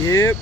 Yep.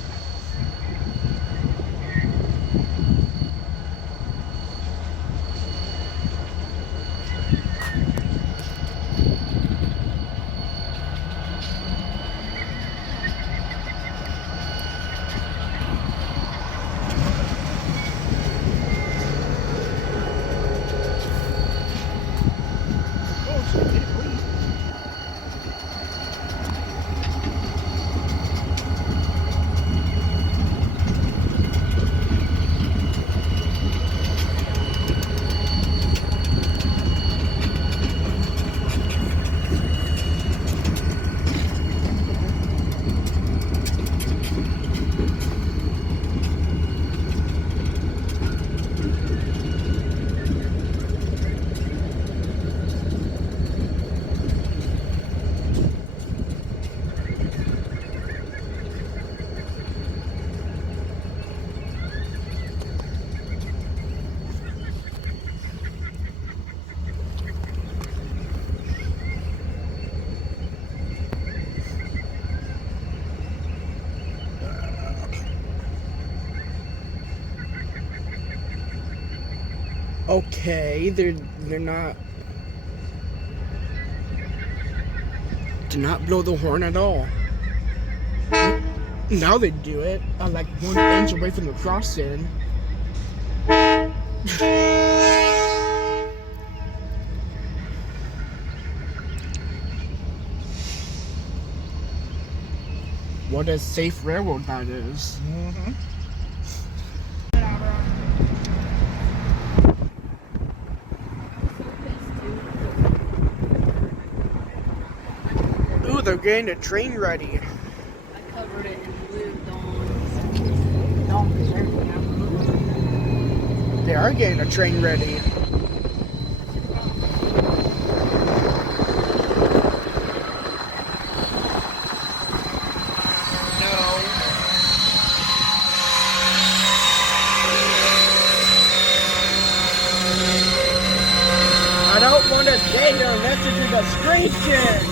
Okay, they're not. Do not blow the horn at all. Now they do it. I'm like 1 inch away from the crossing. What a safe railroad that is. Mm-hmm. Ooh, they're getting the train ready. I covered it in blue dawn. They are getting a train ready. I don't want to stay here and listen to the screeching.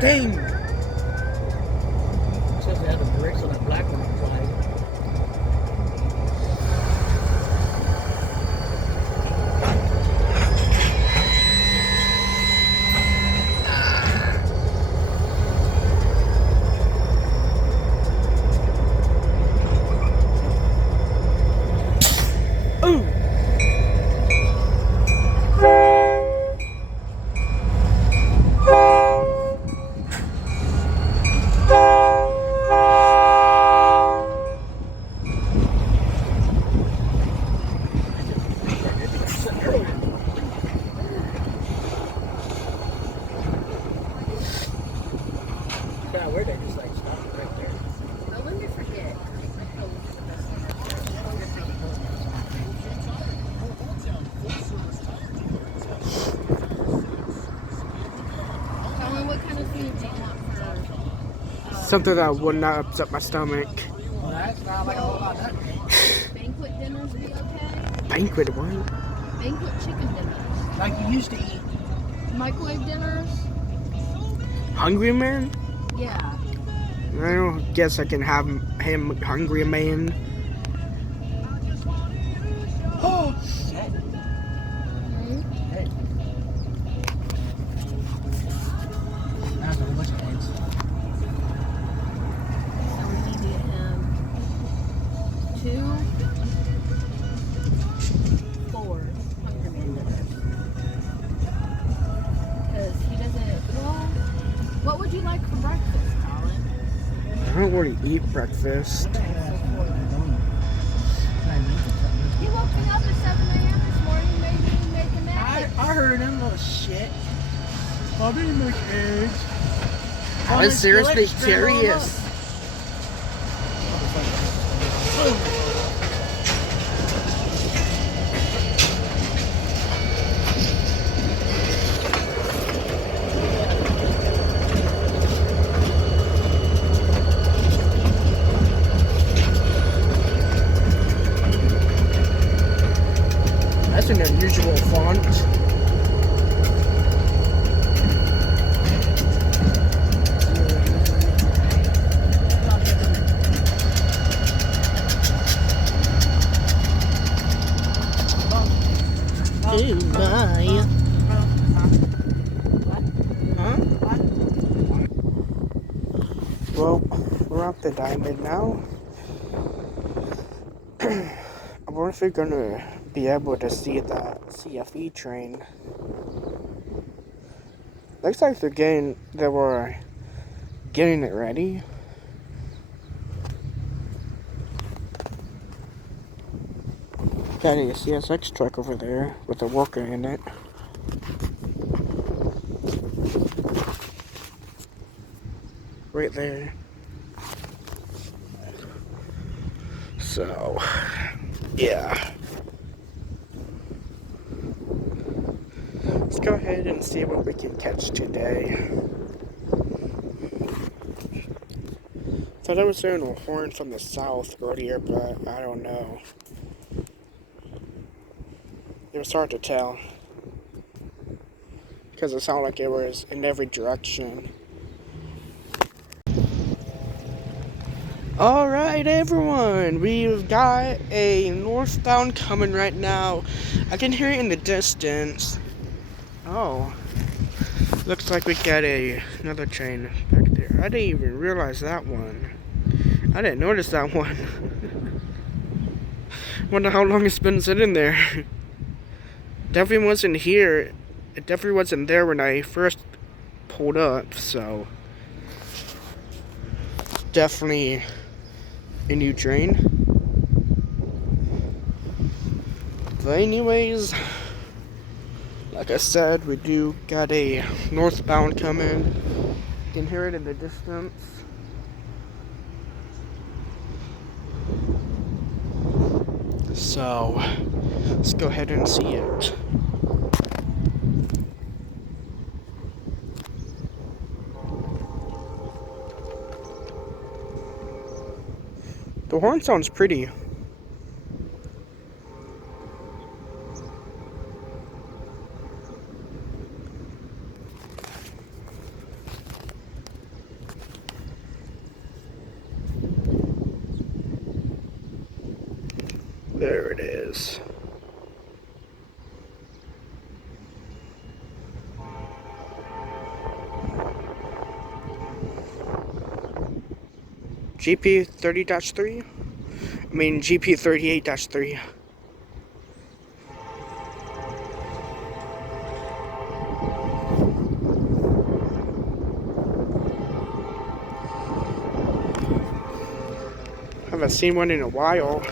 Dang. It says they had the brakes on that black one flag. Where they just like stop right there. I wonder if forget. Colin, what kind of food do you want for Something that would not upset my stomach. Well, that's not like a whole lot of that. banquet dinners be okay? Banquet what? Banquet chicken dinners. Like you used to eat. Microwave dinners? Hungry Man? Yeah. I don't guess I can have him Hungry Man. Oh, shit. Hey. That's a whole bunch of eggs. So we need to get him 4 Hungry Man dinners. Because he doesn't, well, what would you like for breakfast, Colin? I don't really eat breakfast. You woke me up at 7 a.m. this morning, made me make an egg. I heard them little shit. Bobby make eggs. I was seriously curious. That's an unusual font. Hey, bye. Huh? Well, we're at the Diamond now. I wonder if we're gonna be able to see the CFE train. Looks like they were getting it ready. Got a CSX truck over there with a worker in it. Right there. So, yeah. Let's go ahead and see what we can catch today. Thought I was hearing a horn from the south earlier, but I don't know. It was hard to tell. Because it sounded like it was in every direction. Alright everyone, we've got a northbound coming right now. I can hear it in the distance. Oh, looks like we got another train back there. I didn't even realize that one. I didn't notice that one. Wonder how long it's been sitting there. Definitely wasn't here. It definitely wasn't there when I first pulled up, so definitely a new train. But anyways, like I said, we do got a northbound coming. You can hear it in the distance. So let's go ahead and see it. The horn sounds pretty. There it is. GP 30-3? I mean GP 38-3. Haven't seen one in a while.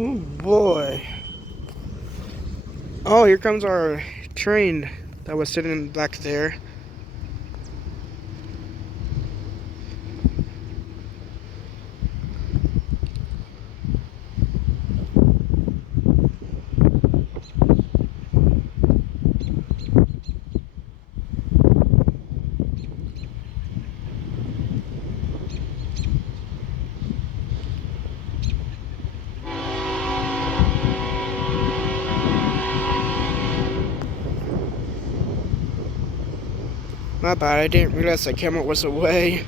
Oh boy. Oh, here comes our train that was sitting back there. My bad, I didn't realize the camera was away.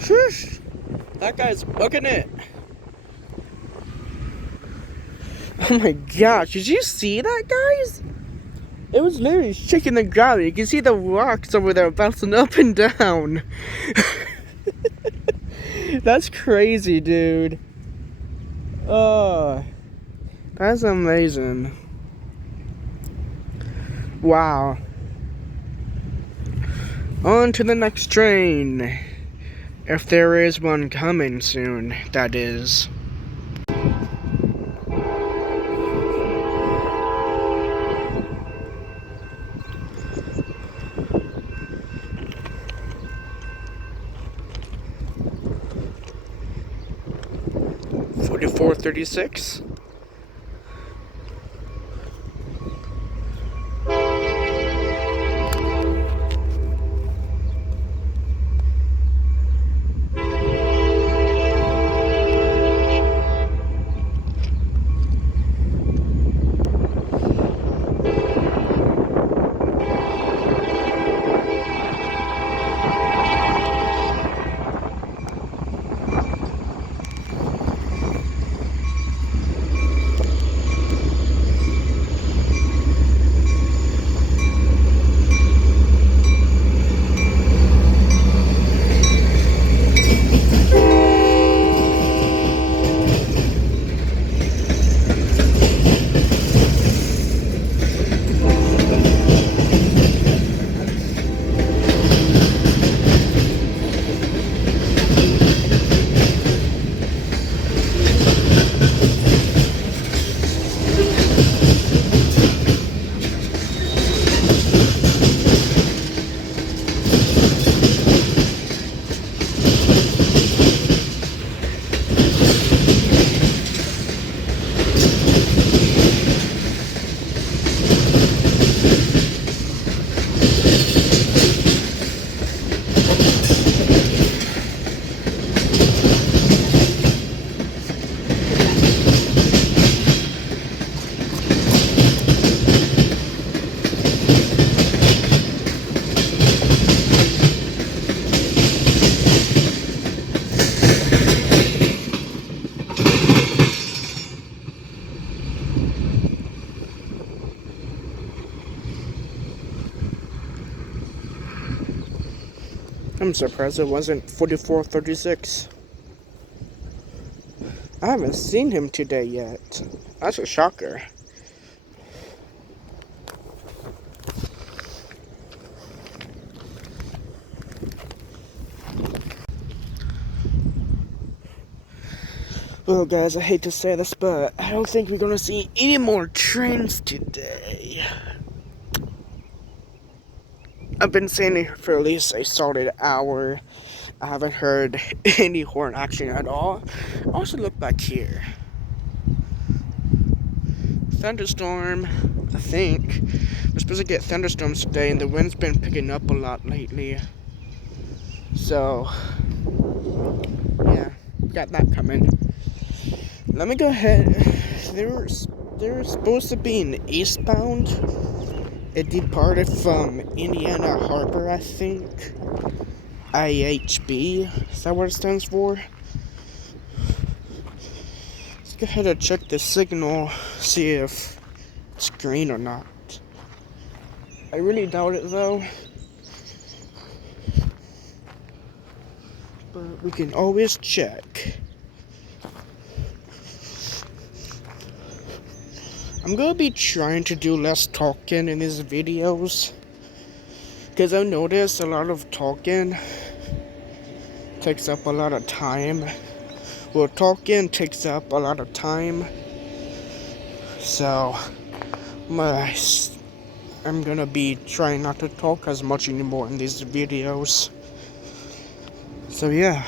Shush! That guy's booking it. Oh my gosh, did you see that, guys? It was literally shaking the ground. You can see the rocks over there bouncing up and down. That's crazy, dude. Oh, that's amazing. Wow. On to the next train. If there is one coming soon, that is. $44.36. I'm surprised it wasn't 44:36. I haven't seen him today yet. That's a shocker. Well, guys, I hate to say this, but I don't think we're gonna see any more trains today. I've been saying it for at least a solid hour. I haven't heard any horn action at all. Also, look back here. Thunderstorm, I think. We're supposed to get thunderstorms today, and the wind's been picking up a lot lately. So, yeah, got that coming. Let me go ahead. They were supposed to be in eastbound. It departed from Indiana Harbor, I think. IHB, is that what it stands for? Let's go ahead and check the signal, see if it's green or not. I really doubt it though. But we can always check. I'm gonna be trying to do less talking in these videos, because I've noticed a lot of talking takes up a lot of time. Well, talking takes up a lot of time, so I'm gonna be trying not to talk as much anymore in these videos. So yeah,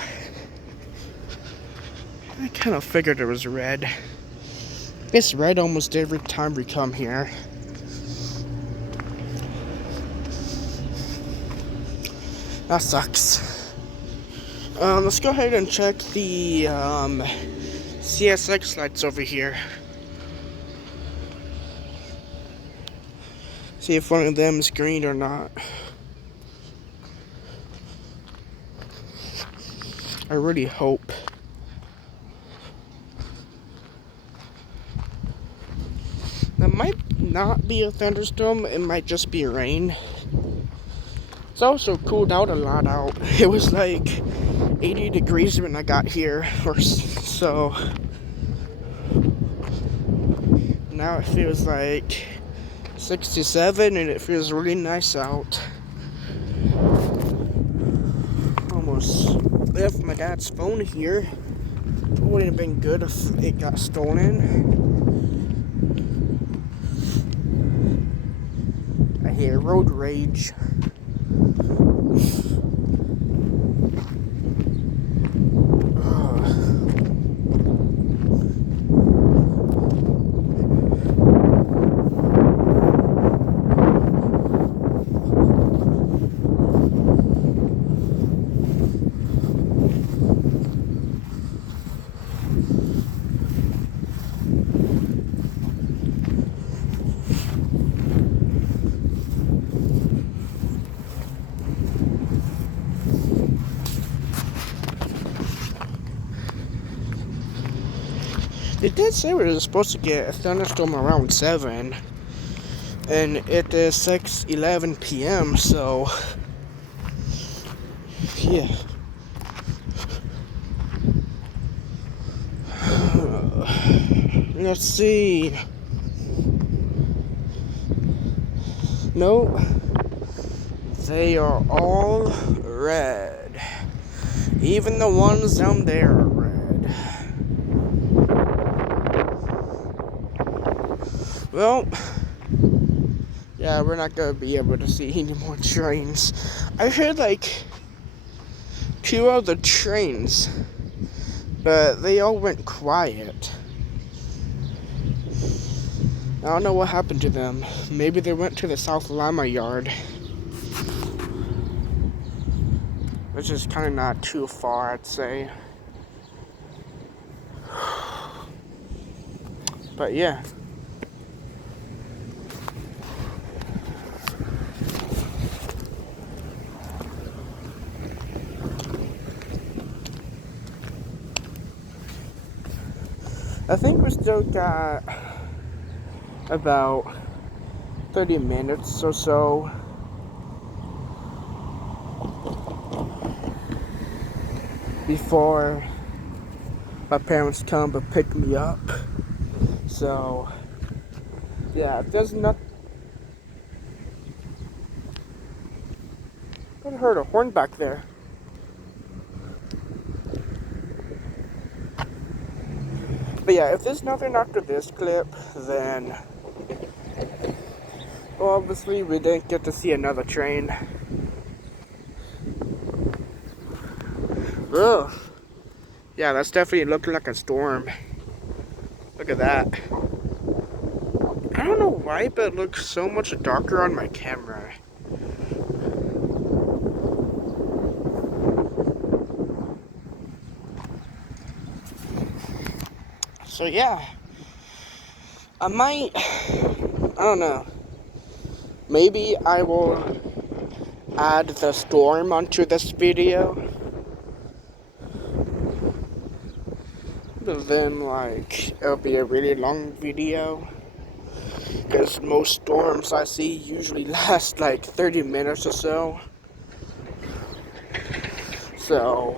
I kind of figured it was red. It's red almost every time we come here. That sucks. Let's go ahead and check the CSX lights over here. See if one of them is green or not. I really hope. That might not be a thunderstorm, it might just be rain. It's also cooled out a lot out. It was like 80 degrees when I got here, or so. Now it feels like 67 and it feels really nice out. Almost left my dad's phone here. It wouldn't have been good if it got stolen. I hear road rage. They did say we were supposed to get a thunderstorm around 7, and it is 6:11 p.m., so yeah. Let's see. Nope. They are all red. Even the ones down there are red. Well, yeah, we're not gonna be able to see any more trains. I heard like 2 other trains, but they all went quiet. I don't know what happened to them. Maybe they went to the South Lima Yard, which is kind of not too far, I'd say. But yeah. I think we still got about 30 minutes or so. before my parents come to pick me up. So, yeah, if there's not. I heard a horn back there. But yeah, if there's nothing after this clip, then well, obviously we didn't get to see another train. Ugh. Yeah, that's definitely looking like a storm. Look at that. I don't know why, but it looks so much darker on my camera. So yeah, I don't know, maybe I will add the storm onto this video, but then like, it'll be a really long video, because most storms I see usually last like 30 minutes or so. So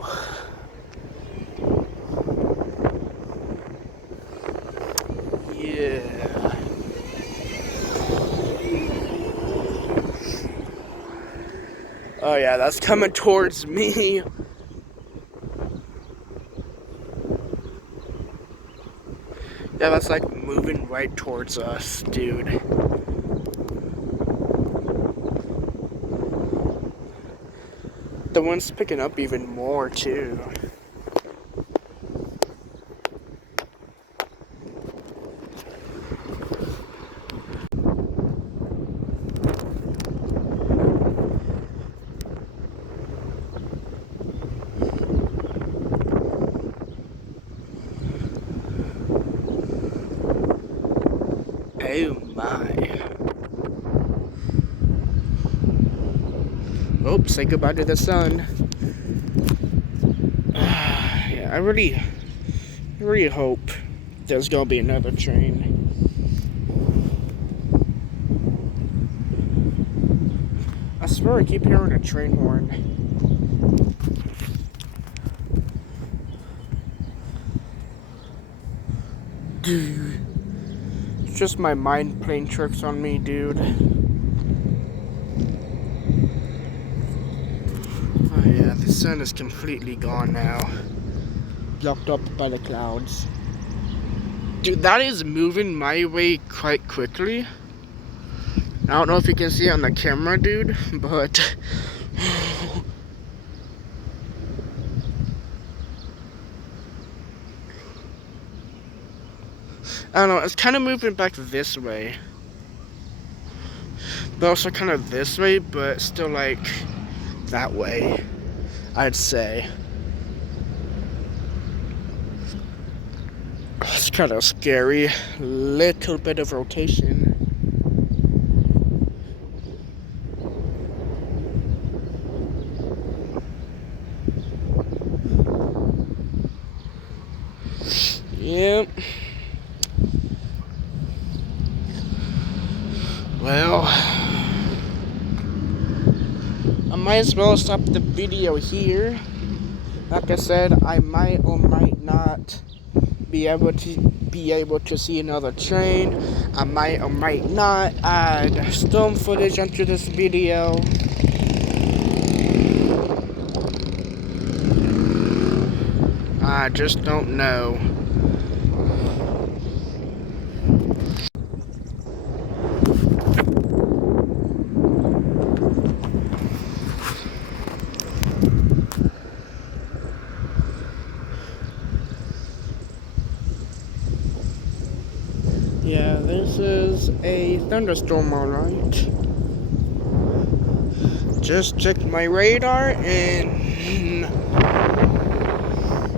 yeah. Oh yeah, that's coming towards me. Yeah, that's like moving right towards us, dude. The one's picking up even more too. Oh my. Oh, say goodbye to the sun. Yeah, I really hope there's gonna be another train. I swear I keep hearing a train horn. Dude. It's just my mind playing tricks on me, dude. Oh yeah, the sun is completely gone now. Blocked up by the clouds. Dude, that is moving my way quite quickly. I don't know if you can see it on the camera, dude, but I don't know, it's kind of moving back this way. But also kind of this way, but still like that way, I'd say. It's kind of scary. Little bit of rotation. Yep. Well, I might as well stop the video here. Like I said, I might or might not be able to see another train. I might or might not add storm footage onto this video. I just don't know. Yeah, this is a thunderstorm, alright. Just checked my radar and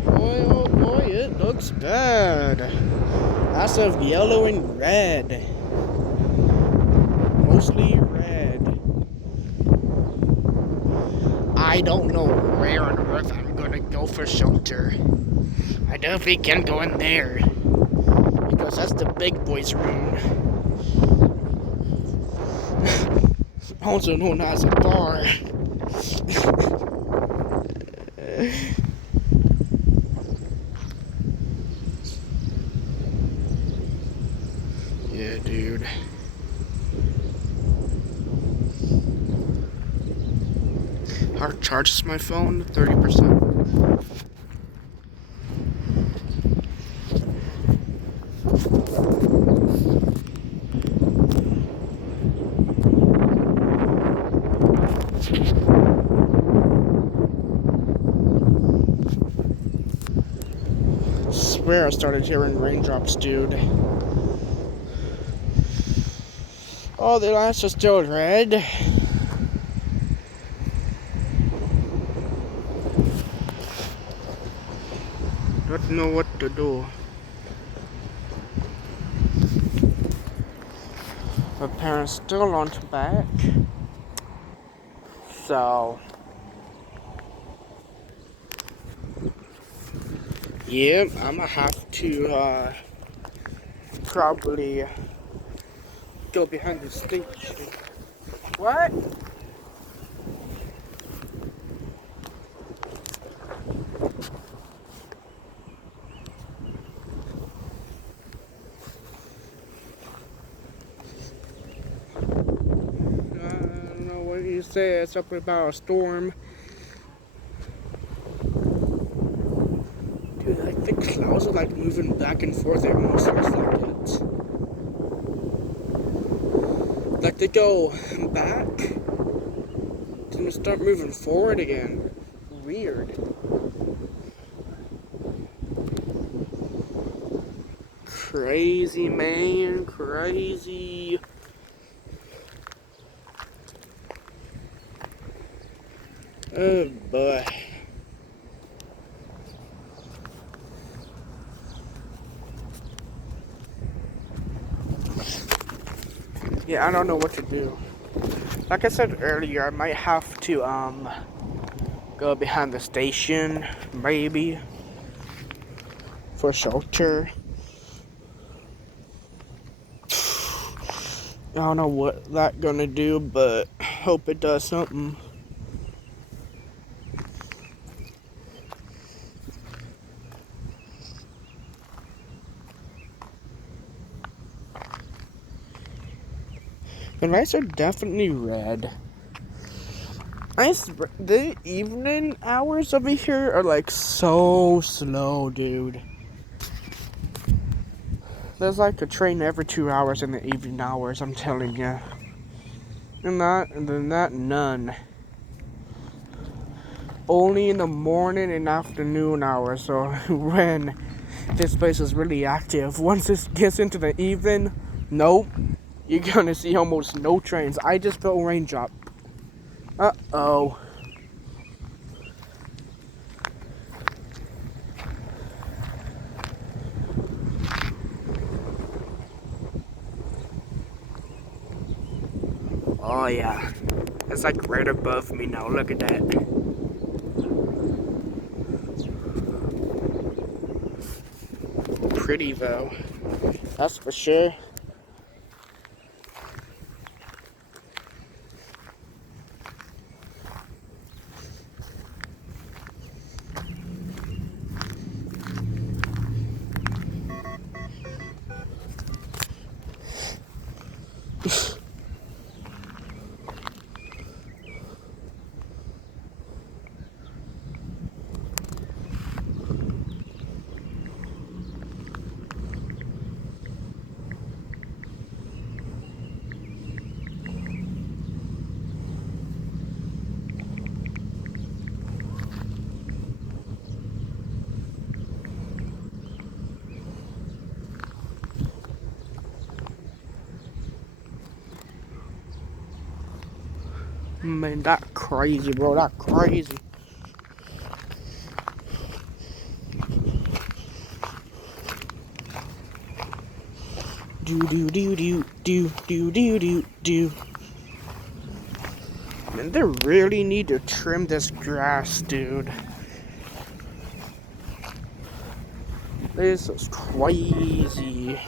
boy, oh boy, it looks bad. Lots of yellow and red. Mostly red. I don't know where on earth I'm gonna go for shelter. I definitely can't go in there, because that's the big boys' room. Also known as a bar. How charges my phone? 30%. Swear I started hearing raindrops, dude. Oh, the lights are still red. Don't know what to do. My parents still aren't back. So, yeah, I'm gonna have to probably go behind the station. What? I don't know what you said. Something about a storm. Dude, like the clouds are like moving back and forth. It almost looks like it. Like they go back, then they start moving forward again. Weird. Crazy, man. Crazy. Oh boy. Yeah, I don't know what to do. Like I said earlier, I might have to go behind the station, maybe, for shelter. I don't know what that's gonna do, but hope it does something. The lights are definitely red. The evening hours over here are like so slow, dude. There's like a train every 2 hours in the evening hours, I'm telling you. And then none. Only in the morning and afternoon hours, so when this place is really active. Once it gets into the evening, nope. You're gonna see almost no trains. I just felt a raindrop. Uh-oh. Oh yeah. It's like right above me now. Look at that. Pretty though. That's for sure. Man, that crazy, bro. That crazy. Do do do do do do do do do. Man, they really need to trim this grass, dude. This is crazy.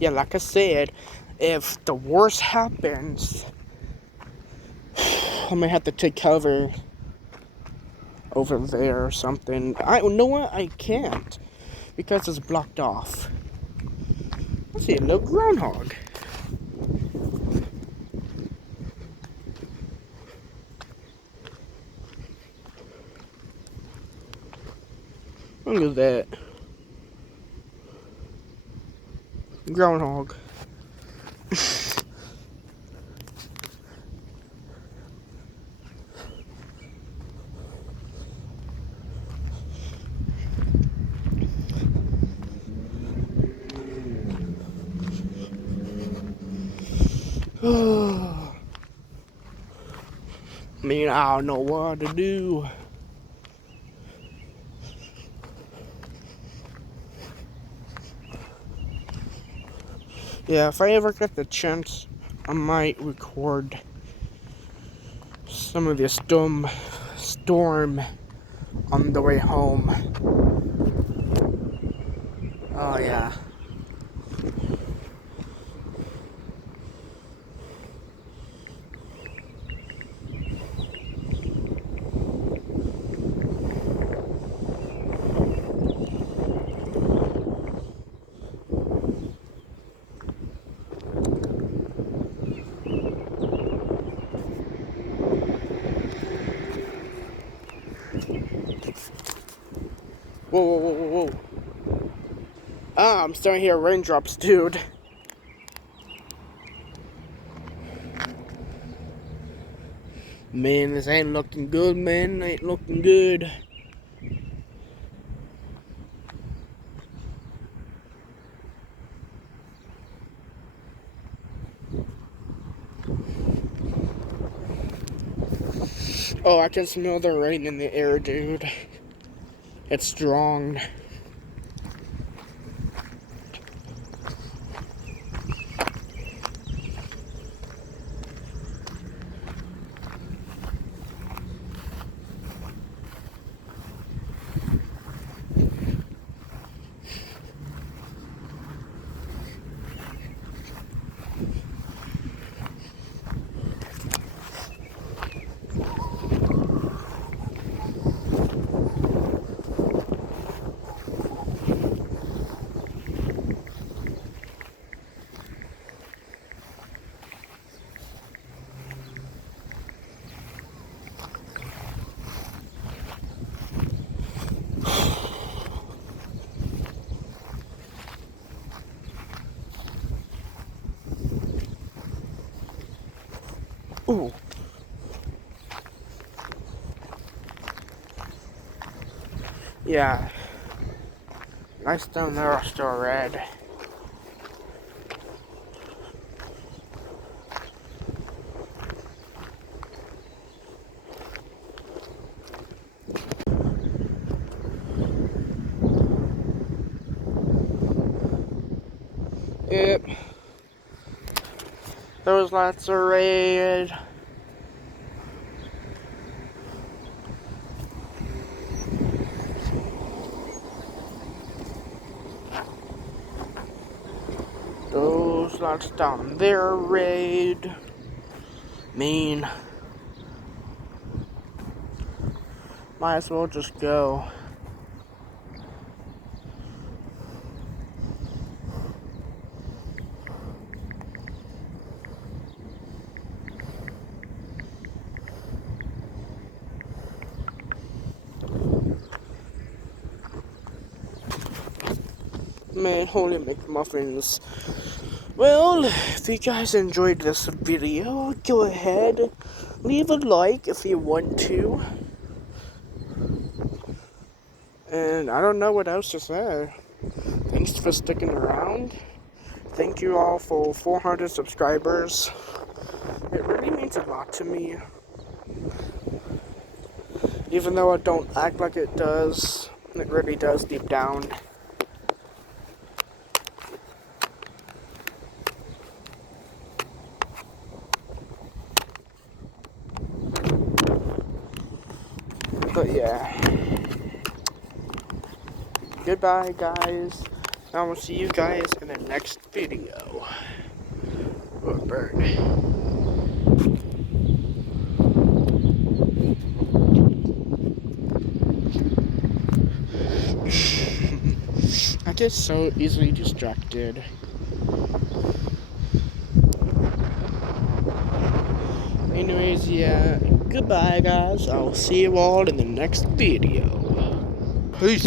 Yeah, like I said, if the worst happens, I might have to take cover over there or something. You know what? I can't because it's blocked off. See a little groundhog. Look at that. Groundhog. Man, I don't know what to do. Yeah, if I ever get the chance, I might record some of the storm on the way home. Oh yeah. Whoa, whoa, whoa, whoa, whoa. Ah, I'm starting to hear raindrops, dude. Man, this ain't looking good, man. Ain't looking good. Oh, I can smell the rain in the air, dude. It's strong. Ooh. Yeah. Nice down there are still red. Yep. There was lots of red. Those lots down there red. Mean. Might as well just go. Man, holy McMuffins. Well, if you guys enjoyed this video, go ahead, leave a like if you want to. And I don't know what else to say. Thanks for sticking around. Thank you all for 400 subscribers. It really means a lot to me. Even though I don't act like it does, it really does deep down. But yeah. Goodbye, guys. I will see you guys in the next video. Oh, bird. I get so easily distracted. Anyways, yeah, goodbye guys. I'll see you all in the next video. Peace.